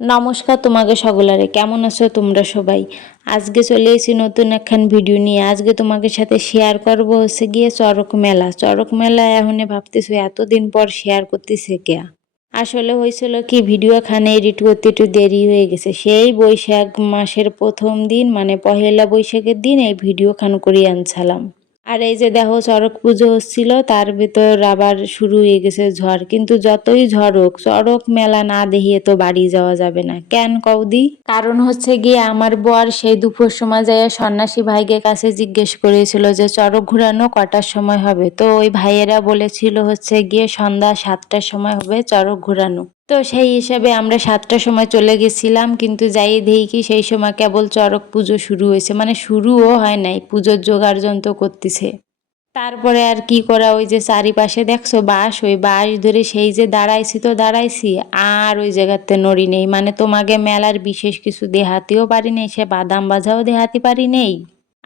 নমস্কার তোমাকে সকলারে। কেমন আছো তোমরা সবাই? আজকে চলে এসেছি নতুন একখান ভিডিও নিয়ে। আজকে তোমাকে সাথে শেয়ার করব হচ্ছে গিয়ে চরক মেলা। চরক মেলা এখন ভাবতেছো, এতদিন পর শেয়ার করতেছে কেয়া আসলে হয়েছিল কি ভিডিও খানে এডিট করতে একটু দেরি হয়ে গেছে। সেই বৈশাখ মাসের প্রথম দিন মানে পহেলা বৈশাখের দিন এই ভিডিও খান করিয়ে আনছিলাম। আর এই যে দেখো চড়ক পুজো হচ্ছিল, তার ভিতর আবার শুরু হয়ে গেছে ঝড়। কিন্তু যতই ঝড় হোক, চড়ক মেলা না দেখিয়ে তো বাড়ি যাওয়া যাবে না। কেন কৌদি? কারণ হচ্ছে গিয়ে আমার বর সেই দুপুর সময় যায় সন্ন্যাসী ভাইকে কাছে জিজ্ঞেস করেছিল যে, চড়ক ঘুরানো কটার সময় হবে? তো ওই ভাইয়েরা বলেছিল হচ্ছে গিয়ে সন্ধ্যা সাতটার সময় হবে চড়ক ঘুরানো। তো সেই হিসাবে আমরা সাতটার সময় চলে গেছিলাম, কিন্তু যাই দেখি কি সেই সময় কেবল চড়ক পুজো শুরু হয়েছে। মানে শুরুও হয় নাই, পুজোর জোগাড় যন্ত্র করতেছে। তারপরে আর কি করা, ওই যে চারিপাশে দেখছ বাঁশ, ওই বাঁশ ধরে সেই যে দাঁড়াইছি তো দাঁড়াইছি, আর ওই জায়গাতে নড়ি নেই। মানে তোমাকে মেলার বিশেষ কিছু দেহাতেও পারি নেই, সে বাদাম বাজাও দেহাতে পারি নেই।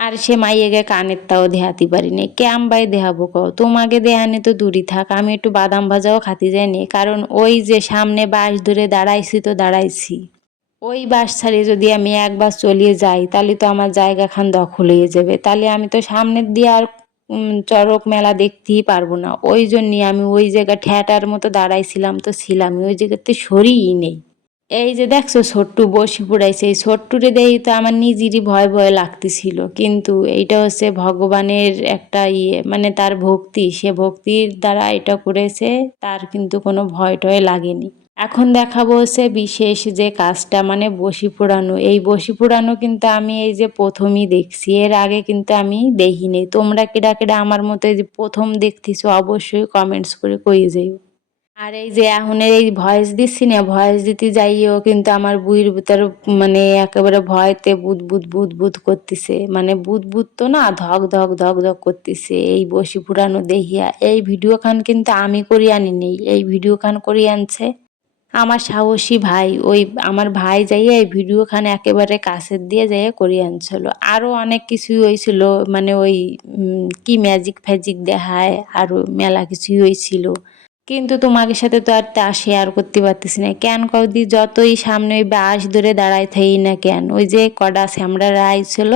আর সে মাইয়েকে কানের তাও দেহাতে পারি নে ক্যাম বাই দেহাবো কও? তোমাকে দেহানে তো দূরই থাক, আমি একটু বাদাম ভাজাও খাতে যাইনি, কারণ ওই যে সামনে বাস ধরে দাঁড়াইছি তো দাঁড়াইছি। ওই বাস ছাড়িয়ে যদি আমি একবার চলিয়ে যাই, তাহলে তো আমার জায়গা খান দখল হয়ে যাবে। তাহলে আমি তো সামনের দিয়ে আর চরক মেলা দেখতেই পারব না। ওই জন্যে আমি ওই জায়গা ঠ্যাটার মতো দাঁড়াইছিলাম তো ছিলাম ওই জায়গাতে সরিই নেই। এই যে দেখছ ছোট্টু বসি পড়াইছে এই ছোট্টুরে দেখি তো আমার নিজেরই ভয় ভয় লাগতেছিল। কিন্তু এইটা হচ্ছে ভগবানের একটা ইয়ে মানে তার ভক্তি, সে ভক্তির দ্বারা এটা করেছে, তার কিন্তু কোনো ভয় টয় লাগেনি। এখন দেখাবো হচ্ছে বিশেষ যে কাজটা মানে বসি পোড়ানো। এই বসি পোড়ানো কিন্তু আমি এই যে প্রথমই দেখছি, এর আগে কিন্তু আমি দেখিনি। তোমরা কেডা কেডা আমার মতো প্রথম দেখতেছো, অবশ্যই কমেন্টস করে কয়ে যাইও। আর এই যে এখনের এই ভয়েস দিচ্ছি না, ভয়েস দিতে যাইও কিন্তু আমার বুইয়ের ভিতর মানে একেবারে ভয়তে বুদ বুদ বুদ বুদ করতেছে। মানে বুদ বুদ তো না, ধক ধক ধক ধক করতেছে। এই বসি পুরানো দেখিয়া এই ভিডিও খান কিন্তু আমি করি আনি নেই। এই ভিডিও খান করি আনছে আমার সাহসী ভাই। ওই আমার ভাই যাইয়া এই ভিডিও খান একেবারে কাছের দিয়ে যাইয়া করি আনছিল। আরও অনেক কিছুই হয়েছিল মানে ওই কি ম্যাজিক ফ্যাজিক দেখায় আরও মেলা কিছুই হয়েছিল কিন্তু তোমাকে সাথে তো আর তা শেয়ার করতে পারতেছি না। কেন কদি যতই সামনে ওই বাঁশ ধরে দাঁড়ায় থাই না কেন? ওই যে কডা শ্যামরা রায় ছিল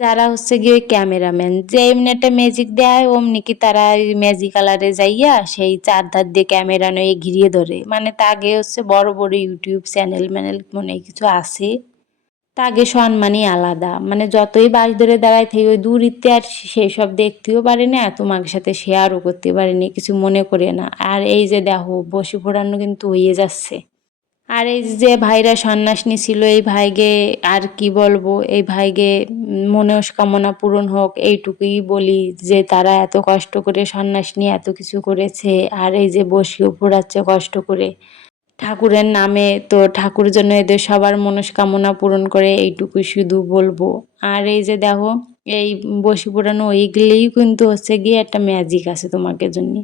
যারা হচ্ছে গিয়ে ওই ক্যামেরাম্যান। যে এমনি একটা ম্যাজিক দেয়, অমনি কি তারা ওই ম্যাজিক কালারে যাইয়া সেই চারধার দিয়ে ক্যামেরা নয়ে ঘিরিয়ে ধরে। মানে তাকে হচ্ছে বড় বড় ইউটিউব চ্যানেল ম্যানেল মনে কিছু আছে। তাকে সম্মানই আলাদা। মানে যতই বাস ধরে দাঁড়ায় থেকে, ওই দূরিতে আর সেই সব দেখতেও পারে না তোমার সাথে শেয়ারও করতে পারেনি কিছু মনে করে না। আর এই যে দেখো, বসে পড়ানো কিন্তু হয়ে যাচ্ছে। আর এই যে ভাইরা সন্ন্যাস নিছিল এই ভাইগে আর কি বলব, এই ভাইগে মনস্কামনা পূরণ হোক, এইটুকুই বলি যে তারা এত কষ্ট করে সন্ন্যাস নিয়ে এত কিছু করেছে, আর এই যে বসিও পড়াচ্ছে কষ্ট করে। ঠাকুরের নামে তো ঠাকুর জন্য এদের সবার মনস্কামনা পূরণ করে এইটুকু শুধু বলব। আর এই যে দেখো, এই বসি পোড়ানো এইগুলোই কিন্তু হচ্ছে গিয়ে একটা ম্যাজিক আছে তোমাকে জন্য।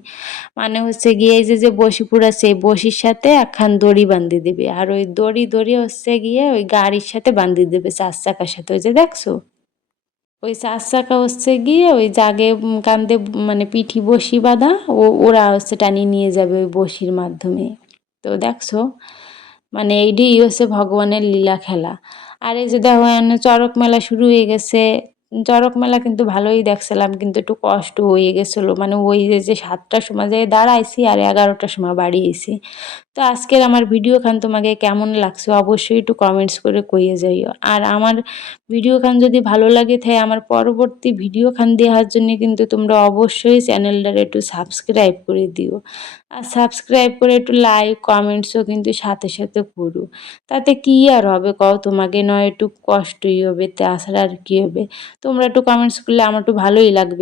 মানে হচ্ছে গিয়ে এই যে যে বসি পোড়াচ্ছে, এই বসির সাথে একখান দড়ি বান্ধি দেবে। আর ওই দড়ি দড়ি হচ্ছে গিয়ে ওই গাড়ির সাথে বান্ধি দেবে, চার চাকার সাথে। ওই যে দেখছ? ওই চার চাকা হচ্ছে গিয়ে ওই জাগে কান্দে মানে পিঠি বসি বাঁধা, ও, ওরা হচ্ছে টানিয়ে নিয়ে যাবে ওই বসির মাধ্যমে। তো দেখছ? মানে এইটাই হচ্ছে ভগবানের লীলা খেলা। আর এই যে দেখো চরক মেলা শুরু হয়ে গেছে। চরক মেলা কিন্তু ভালোই দেখছিলাম, কিন্তু একটু কষ্ট হয়ে গেছিল। মানে ওই যে সাতটার সময় যে দাঁড়াইছি আর এগারোটার সময় বাড়িয়েছি তো আজকের আমার ভিডিও খান তোমাকে কেমন লাগছে অবশ্যই একটু কমেন্টস করে কইয়ে যাইও। আর আমার ভিডিও খান যদি ভালো লাগে তাই আমার পরবর্তী ভিডিও খান দেওয়ার জন্য কিন্তু তোমরা অবশ্যই চ্যানেলটার একটু সাবস্ক্রাইব করে দিও। আর সাবস্ক্রাইব করে একটু লাইক কমেন্টসও কিন্তু সাথে সাথে করো তাতে কি আর হবে কও তোমাকে? নয় একটু কষ্টই হবে তাছাড়া আর কী হবে? তোমরা একটু কমেন্টস করলে আমার একটু ভালোই লাগবে।